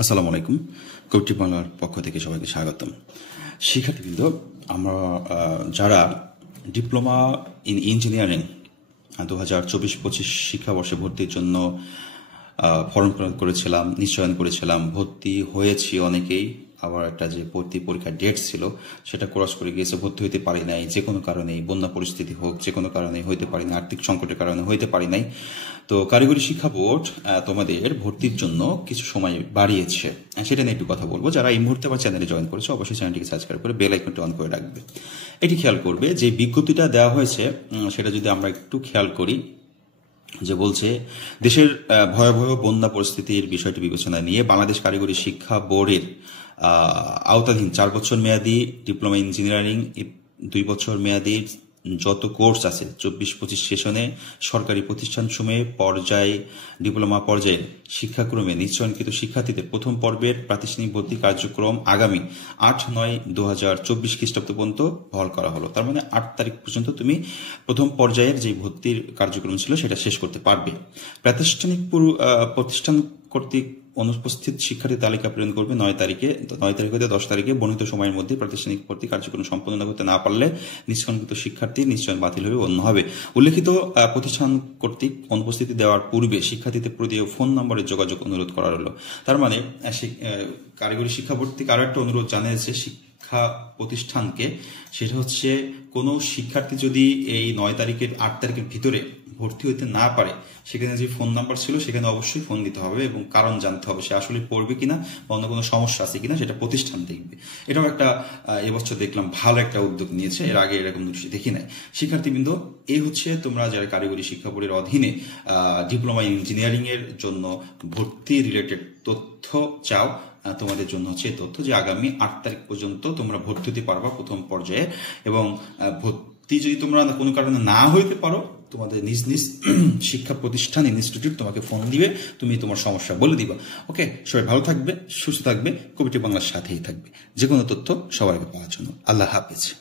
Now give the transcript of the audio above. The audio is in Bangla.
আসসালামু আলাইকুম। কবিটি বাংলার পক্ষ থেকে সবাইকে স্বাগতম। শিক্ষার্থীবৃন্দ, আমরা যারা ডিপ্লোমা ইন ইঞ্জিনিয়ারিং 2024-25 শিক্ষাবর্ষে ভর্তির জন্য ফর্ম পূরণ করেছিলাম, নিশ্চয়ন করেছিলাম, ভর্তি হয়েছি অনেকেই। আবার একটা যে ভর্তি পরীক্ষার ডেট ছিল সেটা ক্রস করে গিয়েছে, ভর্তি হইতে পারি নাই, যে কোনো কারণেই, বন্যা পরিস্থিতি হোক, যে কোনো কারণে হইতে পারি না, আর্থিক সংকটের কারণে হইতে পারি নাই। তো কারিগরি শিক্ষা বোর্ড তোমাদের ভর্তির জন্য কিছু সময় বাড়িয়েছে, সেটা নিয়ে একটু কথা বলবো। যারা এই মুহূর্তে আমার চ্যানেলে জয়েন করেছে অবশ্যই চ্যানেলটিকে সাবস্ক্রাইব করে বেল আইকনটি অন করে রাখবে। এটি খেয়াল করবে যে বিজ্ঞপ্তিটা দেওয়া হয়েছে সেটা যদি আমরা একটু খেয়াল করি, যে বলছে দেশের ভয়াবহ বন্যা পরিস্থিতির বিষয়টি বিবেচনায় নিয়ে বাংলাদেশ কারিগরি শিক্ষা বোর্ডের আওতাধীন 4 বছর মেয়াদী ডিপ্লোমা ইঞ্জিনিয়ারিং, 2 বছর মেয়াদী যত কোর্স আছে 24-25 সেশনে সরকারি প্রতিষ্ঠানসমূহে পর্যায়ে ডিপ্লোমা পর্যায়ে শিক্ষাক্রমে নিশ্চয়নকৃত শিক্ষার্থীদের প্রথম পর্বের প্রাতিষ্ঠানিক ভর্তি কার্যক্রম আগামী 8-9-2024 খ্রিস্টাব্দ পর্যন্ত বহাল করা হলো। তার মানে 8 তারিখ পর্যন্ত তুমি প্রথম পর্যায়ের যে ভর্তির কার্যক্রম ছিল সেটা শেষ করতে পারবে। প্রাতিষ্ঠানিক প্রতিষ্ঠান কর্তৃক অনুপস্থিত শিক্ষার্থী তালিকা প্রেরণ করবে 9 তারিখে হতে 10 তারিখে বর্ণিত সময়ের মধ্যে প্রাতিষ্ঠানিক ভর্তি কার্যক্রম সম্পন্ন করতে না পারলে নিষ্কাঙ্ক্ষিত শিক্ষার্থী নিশ্চয়ন বাতিল হবে, অন্য হবে। উল্লেখিত প্রতিষ্ঠান কর্তৃক অনুপস্থিতি দেওয়ার পূর্বে শিক্ষার্থীদের প্রতি ফোন নম্বরে যোগাযোগ অনুরোধ করা হলো। তার মানে কারিগরি শিক্ষা বোর্ড থেকে আরো একটা অনুরোধ জানিয়েছে শিক্ষা প্রতিষ্ঠানকে, সেটা হচ্ছে কোনো শিক্ষার্থী যদি এই 9 তারিখের 8 তারিখের ভিতরে ভর্তি হইতে না পারে, সেখানে যে ফোন নাম্বার ছিল সেখানে অবশ্যই ফোন দিতে হবে এবং কারণ জানতে হবে, সে আসলে পড়বে কিনা বা অন্য কোনো সমস্যা আছে কিনা সেটা প্রতিষ্ঠান দেখবে। এটাও একটা এবছর দেখলাম ভালো একটা উদ্যোগ নিয়েছে, এর আগে এরকম দেখি নাই। শিক্ষার্থীবৃন্দ, এই হচ্ছে তোমরা যারা কারিগরি শিক্ষা বোর্ডের অধীনে ডিপ্লোমা ইঞ্জিনিয়ারিং এর জন্য ভর্তি রিলেটেড তথ্য চাও, তোমাদের জন্য হচ্ছে এই তথ্য যে আগামী 8 তারিখ পর্যন্ত তোমরা ভর্তি হতে পারবা প্রথম পর্যায়ে, এবং ভর্তি যদি তোমরা কোনো কারণে না হইতে পারো, তোমাদের নিজ নিজ শিক্ষা প্রতিষ্ঠান ইনস্টিটিউট তোমাকে ফোন দিবে, তুমি তোমার সমস্যা বলে দিবা। ওকে, সবাই ভালো থাকবে, সুস্থ থাকবে, কবিটি বাংলার সাথেই থাকবে। যে কোনো তথ্য সবাইকে পাওয়ার জন্য। আল্লাহ হাফেজ।